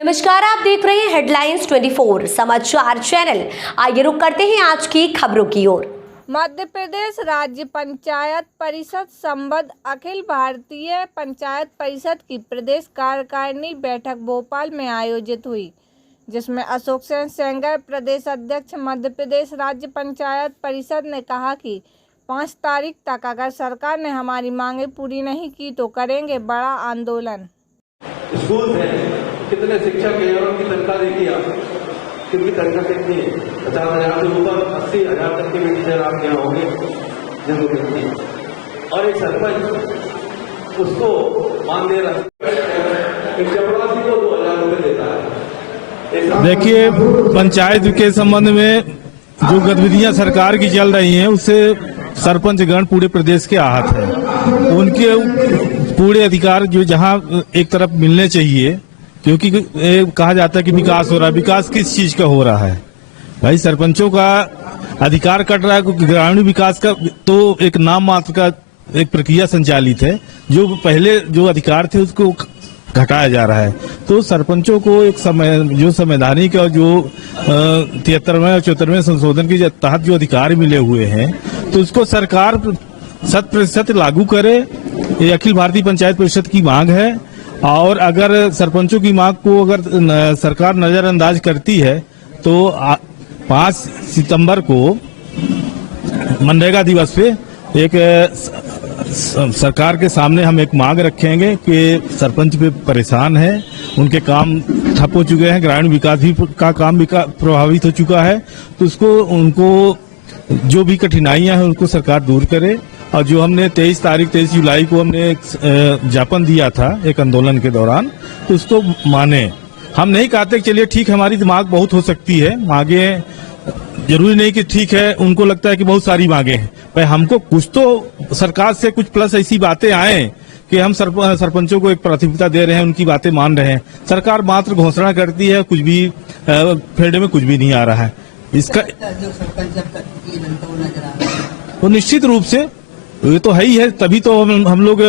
नमस्कार, आप देख रहे हैं हेडलाइंस 24 समाचार चैनल। आइए रुक करते हैं आज की खबरों की ओर। मध्य प्रदेश राज्य पंचायत परिषद संबद्ध अखिल भारतीय पंचायत परिषद की प्रदेश कार्यकारिणी बैठक भोपाल में आयोजित हुई, जिसमें अशोक सेंगर प्रदेश अध्यक्ष मध्य प्रदेश राज्य पंचायत परिषद ने कहा कि 5 तारीख तक अगर सरकार ने हमारी मांगे पूरी नहीं की तो करेंगे बड़ा आंदोलन। स्कूल है, कितने शिक्षक हैं और उनकी तनख्वाह देखिए आप, क्योंकि तनख्वाह कितनी है 50,000 से ऊपर 80,000 तक के भी टीचर आपके यहाँ होंगे जिनको मिलती है, और एक सरपंच उसको मान दे रहा है, एक चपरासी को 2,000 रुपये देता है। देखिए, पंचायत के संबंध में जो गतिविधियां सरकार की चल रही हैं उससे सरपंचगण पूरे प्रदेश के आहत है। उनके पूरे अधिकार जो जहां एक तरफ मिलने चाहिए, क्योंकि कहा जाता है कि विकास हो रहा है, विकास किस चीज का हो रहा है भाई? सरपंचों का अधिकार कट रहा है। ग्रामीण विकास का तो एक नाम मात्र का एक प्रक्रिया संचालित है, जो पहले जो अधिकार थे उसको घटाया जा रहा है। तो सरपंचों को एक जो संवैधानिक और जो 73वें और 74वें संशोधन के तहत जो अधिकार मिले हुए हैं, तो उसको सरकार 100% लागू करे। ये अखिल भारतीय पंचायत परिषद की मांग है, और अगर सरपंचों की मांग को अगर सरकार नजरअंदाज करती है तो 5 सितंबर को मनरेगा दिवस पे एक सरकार के सामने हम एक मांग रखेंगे कि सरपंच पे परेशान है, उनके काम ठप हो चुके हैं, ग्रामीण विकास भी का काम प्रभावित हो चुका है। तो उनको जो भी कठिनाइयां हैं उनको सरकार दूर करे। और जो हमने 23 जुलाई को हमने एक ज्ञापन दिया था एक आंदोलन के दौरान, तो उसको माने। हम नहीं कहते चलिए ठीक, हमारी मांग बहुत हो सकती है, मांगे जरूरी नहीं कि ठीक है, उनको लगता है कि बहुत सारी मांगे हैं, भाई हमको कुछ तो सरकार से कुछ प्लस ऐसी बातें आए कि हम सरपंचों को एक प्राथमिकता दे रहे हैं, उनकी बातें मान रहे हैं। सरकार मात्र घोषणा करती है, कुछ भी फेडे में कुछ भी नहीं आ रहा है। इसका तो निश्चित रूप से ये तो है ही है, तभी तो हम लोग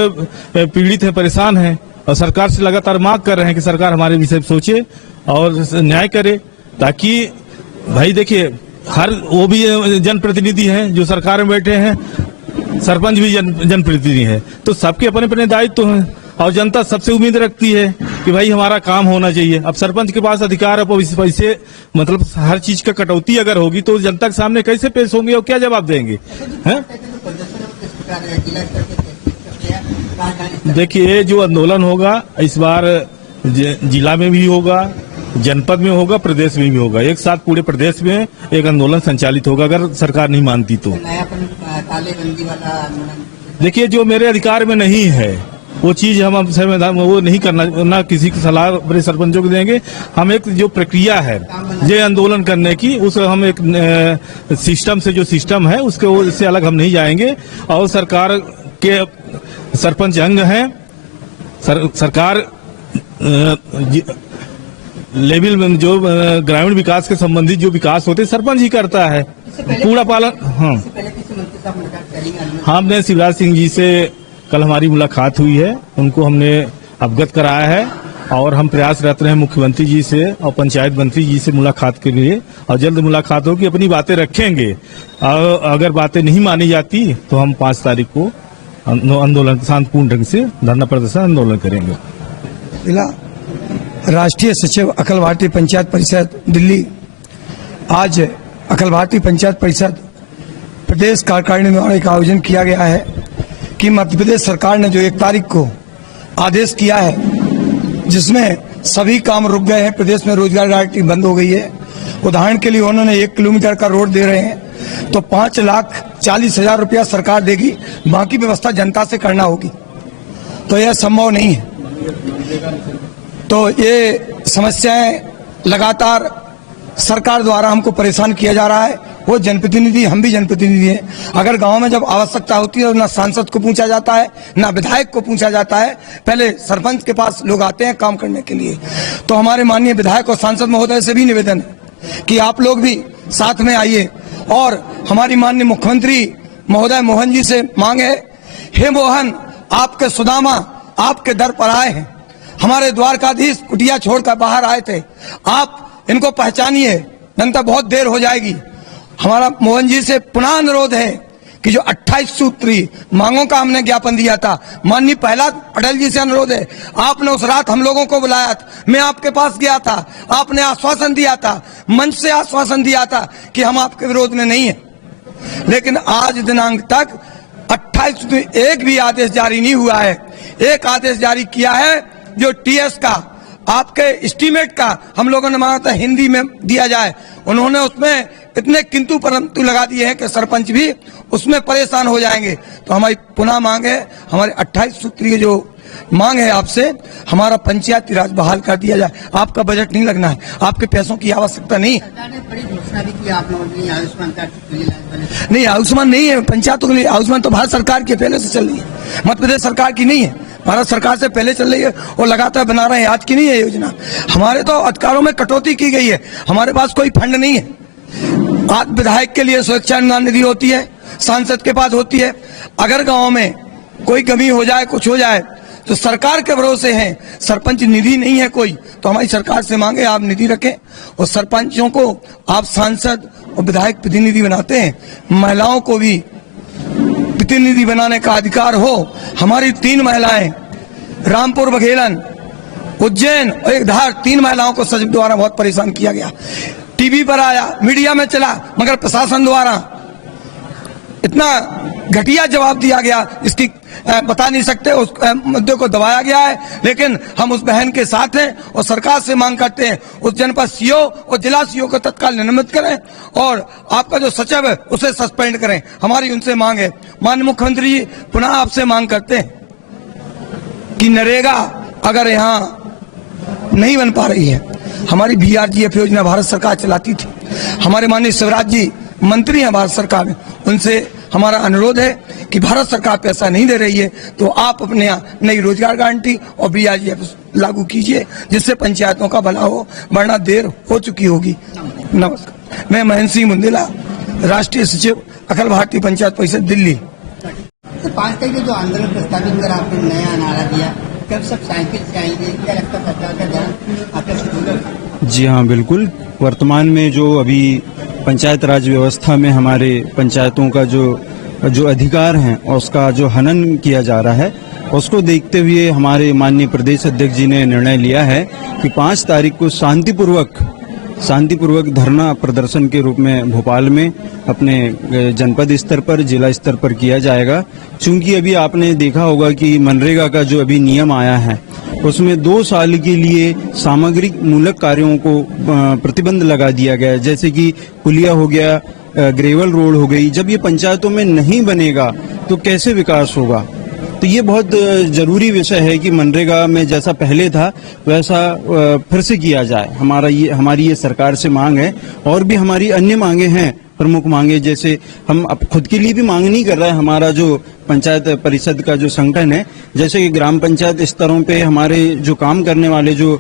पीड़ित हैं, परेशान हैं, और सरकार से लगातार मांग कर रहे हैं कि सरकार हमारे विषय में सोचे और न्याय करे। ताकि भाई देखिए, हर वो भी जनप्रतिनिधि हैं जो सरकार में बैठे हैं, सरपंच भी जनप्रतिनिधि है, तो सबके अपने अपने दायित्व हैं, और जनता सबसे उम्मीद रखती है कि भाई हमारा काम होना चाहिए। अब सरपंच के पास अधिकार है, पैसे मतलब हर चीज का कटौती अगर होगी तो जनता के सामने कैसे पेश होंगे और क्या जवाब देंगे? हैं? देखिए, जो आंदोलन होगा इस बार जिला में भी होगा, जनपद में होगा, प्रदेश में भी होगा। एक साथ पूरे प्रदेश में एक आंदोलन संचालित होगा अगर सरकार नहीं मानती तो। देखिए, जो मेरे अधिकार में नहीं है वो चीज हम संविधान वो नहीं करना, ना किसी की सलाह अपने सरपंचों को देंगे। हम एक जो प्रक्रिया है ये आंदोलन करने की, उस हम एक सिस्टम से, जो सिस्टम है उससे अलग हम नहीं जाएंगे। और सरकार के सरपंच अंग हैं, सरकार लेवल में जो ग्रामीण विकास के संबंधित जो विकास होते सरपंच ही करता है पूरा पालन। हाँ, हमने शिवराज सिंह जी से कल हमारी मुलाकात हुई है, उनको हमने अवगत कराया है, और हम प्रयासरत रहे मुख्यमंत्री जी से और पंचायत मंत्री जी से मुलाकात के लिए, और जल्द मुलाकात होगी, अपनी बातें रखेंगे। और अगर बातें नहीं मानी जाती तो हम 5 तारीख को आंदोलन शांतिपूर्ण ढंग से धरना प्रदर्शन आंदोलन करेंगे। राष्ट्रीय सचिव अखिल भारतीय पंचायत परिषद दिल्ली, आज अखिल भारतीय पंचायत परिषद प्रदेश कार्यकारिणी में एक आयोजन किया गया है कि मध्य प्रदेश सरकार ने जो 1 तारीख को आदेश किया है, जिसमें सभी काम रुक गए हैं, प्रदेश में रोजगार गारंटी बंद हो गई है। उदाहरण के लिए उन्होंने 1 किलोमीटर का रोड दे रहे हैं तो 5,40,000 रुपया सरकार देगी, बाकी व्यवस्था जनता से करना होगी, तो यह संभव नहीं है। तो ये समस्याएं लगातार सरकार द्वारा हमको परेशान किया जा रहा है। वो जनप्रतिनिधि, हम भी जनप्रतिनिधि हैं। अगर गांव में जब आवश्यकता होती है ना सांसद को पूछा जाता है ना विधायक को पूछा जाता है, पहले सरपंच के पास लोग आते हैं काम करने के लिए। तो हमारे माननीय विधायक और सांसद महोदय से भी निवेदन है कि आप लोग भी साथ में आइए, और हमारी माननीय मुख्यमंत्री महोदय मोहन जी से मांग है, हे मोहन, आपके सुदामा आपके दर पर आए हैं, हमारे द्वारकाधीश कुटिया छोड़कर बाहर आए थे। आप इनको पहचानिए, जनता बहुत देर हो जाएगी। हमारा मोहन जी से पुनः अनुरोध है कि जो 28 सूत्री मांगों का हमने ज्ञापन दिया था, माननीय प्रहलाद पटेल जी से अनुरोध है, आपने उस रात हम लोगों को बुलाया था, मैं आपके पास गया था, आपने आश्वासन दिया था, मंच से आश्वासन दिया था कि हम आपके विरोध में नहीं है, लेकिन आज दिनांक तक 28 एक भी आदेश जारी नहीं हुआ है। एक आदेश जारी किया है जो टीएस का, आपके एस्टीमेट का हम लोगों ने मांगा था हिंदी में दिया जाए, उन्होंने उसमें इतने किंतु परंतु लगा दिए हैं कि सरपंच भी उसमें परेशान हो जाएंगे। तो हमारी पुनः मांग है, हमारे 28 सूत्रीय जो मांग है आपसे, हमारा पंचायती राज बहाल कर दिया जाए। आपका बजट नहीं लगना है, आपके पैसों की आवश्यकता नहीं है। सरकार ने बड़ी घोषणा भी की आप लोगों ने, आयुष्मान कार्ड के लिए नहीं, आयुष्मान नहीं है पंचायतों के लिए, आयुष्मान तो भारत सरकार की पहले से चल रही है, मध्य प्रदेश सरकार की नहीं है, भारत सरकार से पहले चल रही है और लगातार बना रहे हैं। आज की नहीं है योजना। हमारे तो अधिकारों में कटौती की गई है, हमारे पास कोई फंड नहीं है। आज विधायक के लिए सुरक्षा अनुदान निधि होती है, सांसद के पास होती है। अगर गांव में कोई कमी हो जाए, कुछ हो जाए तो सरकार के भरोसे हैं, सरपंच निधि नहीं है कोई, तो हमारी सरकार से मांगे आप निधि रखें और सरपंचों को आप सांसद और विधायक प्रतिनिधि बनाते हैं, महिलाओं को भी प्रतिनिधि बनाने का अधिकार हो। हमारी 3 महिलाएं, रामपुर, बघेलन, उज्जैन और एक धार, 3 महिलाओं को सचिव द्वारा बहुत परेशान किया गया, टीवी पर आया, मीडिया में चला, मगर प्रशासन द्वारा इतना घटिया जवाब दिया गया, इसकी बता नहीं सकते, उस मुद्दे को दबाया गया है। लेकिन हम उस बहन के साथ हैं और सरकार से मांग करते हैं उस जनपद सीओ और जिला सीओ को तत्काल निलंबित करें और आपका जो सचिव है उसे सस्पेंड करें। हमारी उनसे मांग है। माननीय मुख्यमंत्री जी, पुनः आपसे मांग करते हैं कि नरेगा अगर यहाँ नहीं बन पा रही है, हमारी BRGF योजना भारत सरकार चलाती थी, हमारे माननीय शिवराज जी मंत्री हैं भारत सरकार में, उनसे हमारा अनुरोध है कि भारत सरकार पैसा नहीं दे रही है तो आप अपने यहाँ नई रोजगार गारंटी और BRGF लागू कीजिए, जिससे पंचायतों का भला हो, वरना देर हो चुकी होगी। नमस्कार, मैं महेंद्र सिंह मुंदेला, राष्ट्रीय सचिव, अखिल भारतीय पंचायत परिषद, दिल्ली। तो 5 तारीख को जो आंदोलन प्रस्तावित कर आपने नया नारा दिया, कब सब साइकिल से आएंगे, क्या लगता है सरकार का ध्यान आकर्षित होगा? जी हाँ, बिल्कुल। वर्तमान में जो अभी पंचायत राज व्यवस्था में हमारे पंचायतों का जो अधिकार हैं और उसका जो हनन किया जा रहा है, उसको देखते हुए हमारे माननीय प्रदेश अध्यक्ष जी ने निर्णय लिया है कि 5 तारीख को शांतिपूर्वक धरना प्रदर्शन के रूप में भोपाल में अपने जनपद स्तर पर, जिला स्तर पर किया जाएगा। चूंकि अभी आपने देखा होगा कि मनरेगा का जो अभी नियम आया है उसमें 2 साल के लिए सामग्रिक मूलक कार्यों को प्रतिबंध लगा दिया गया है, जैसे कि पुलिया हो गया, ग्रेवल रोड हो गई। जब ये पंचायतों में नहीं बनेगा तो कैसे विकास होगा? तो ये बहुत जरूरी विषय है कि मनरेगा में जैसा पहले था वैसा फिर से किया जाए। हमारी ये सरकार से मांग है और भी हमारी अन्य मांगे हैं, प्रमुख मांगे, जैसे हम अब खुद के लिए भी मांग नहीं कर रहे हैं, हमारा जो पंचायत परिषद का जो संगठन है, जैसे कि ग्राम पंचायत स्तरों पे हमारे जो काम करने वाले जो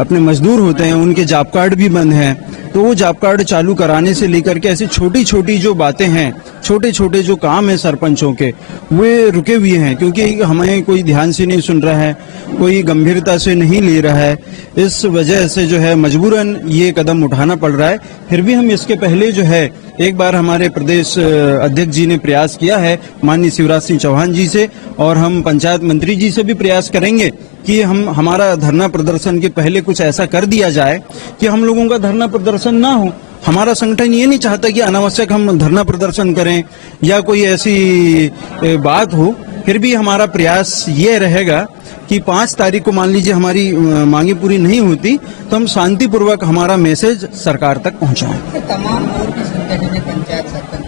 अपने मजदूर होते हैं उनके जॉब कार्ड भी बंद हैं, तो वो जॉब कार्ड चालू कराने से लेकर के ऐसी छोटी छोटी जो बातें हैं, छोटे छोटे जो काम है सरपंचों के, वे रुके हुए हैं क्योंकि हमें कोई ध्यान से नहीं सुन रहा है, कोई गंभीरता से नहीं ले रहा है। इस वजह से जो है मजबूरन ये कदम उठाना पड़ रहा है। फिर भी हम इसके पहले जो है एक बार हमारे प्रदेश अध्यक्ष जी ने प्रयास किया है माननीय शिवराज सिंह चौहान जी से, और हम पंचायत मंत्री जी से भी प्रयास करेंगे कि हमारा धरना प्रदर्शन के पहले कुछ ऐसा कर दिया जाए कि हम लोगों का धरना प्रदर्शन ना हो। हमारा संगठन ये नहीं चाहता कि अनावश्यक हम धरना प्रदर्शन करें या कोई ऐसी बात हो। फिर भी हमारा प्रयास ये रहेगा कि 5 तारीख को मान लीजिए हमारी मांगे पूरी नहीं होती तो हम शांतिपूर्वक हमारा मैसेज सरकार तक पहुंचाएं। तमाम और भी संगठन है, पंचायत सरपंच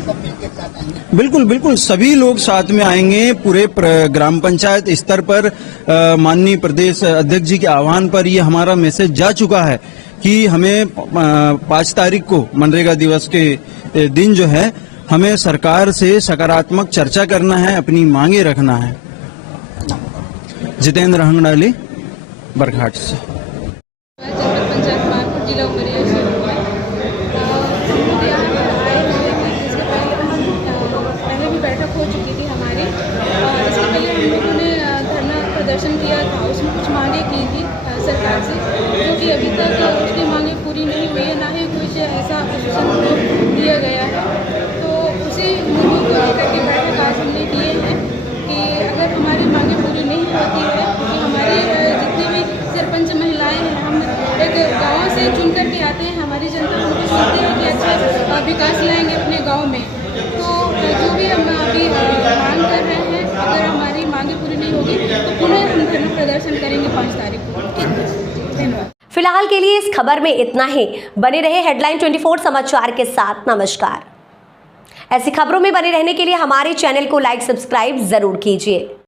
सब मिलकर साथ आएंगे? बिल्कुल बिल्कुल, सभी लोग साथ में आएंगे। पूरे ग्राम पंचायत स्तर पर माननीय प्रदेश अध्यक्ष जी के आह्वान पर ये हमारा मैसेज जा चुका है कि हमें 5 तारीख को मनरेगा दिवस के दिन जो है हमें सरकार से सकारात्मक चर्चा करना है, अपनी मांगे रखना है। जितेंद्र हंगडाली, बरघाट से। पंचायत मानपुर जिला उमरिया से पहले भी बैठक हो चुकी थी हमारी, और इसके पहले हम लोगों ने की थी सरकार से, जो कि अभी तक उसकी मांगें पूरी नहीं हुई है, ना ही कुछ ऐसा आश्वासन दिया गया है। तो उसी मुद्दों को लेकर के बैठक आज हमने किए हैं कि अगर हमारी मांगें पूरी नहीं होती है, क्योंकि हमारी जितनी भी सरपंच महिलाएं हैं, हम एक गाँव से चुन कर के आते हैं, हमारी जनता हमको सुनती है कि अच्छा विकास लाएंगे अपने गाँव में। तो जो भी हम अभी मांग कर रहे हैं, अगर हमारी मांगें पूरी नहीं होगी तो पुनः हम धरना प्रदर्शन करेंगे 5 तारीख को। धन्यवाद। फिलहाल के लिए इस खबर में इतना ही। बने रहे हेडलाइन 24 समाचार के साथ। नमस्कार। ऐसी खबरों में बने रहने के लिए हमारे चैनल को लाइक सब्सक्राइब जरूर कीजिए।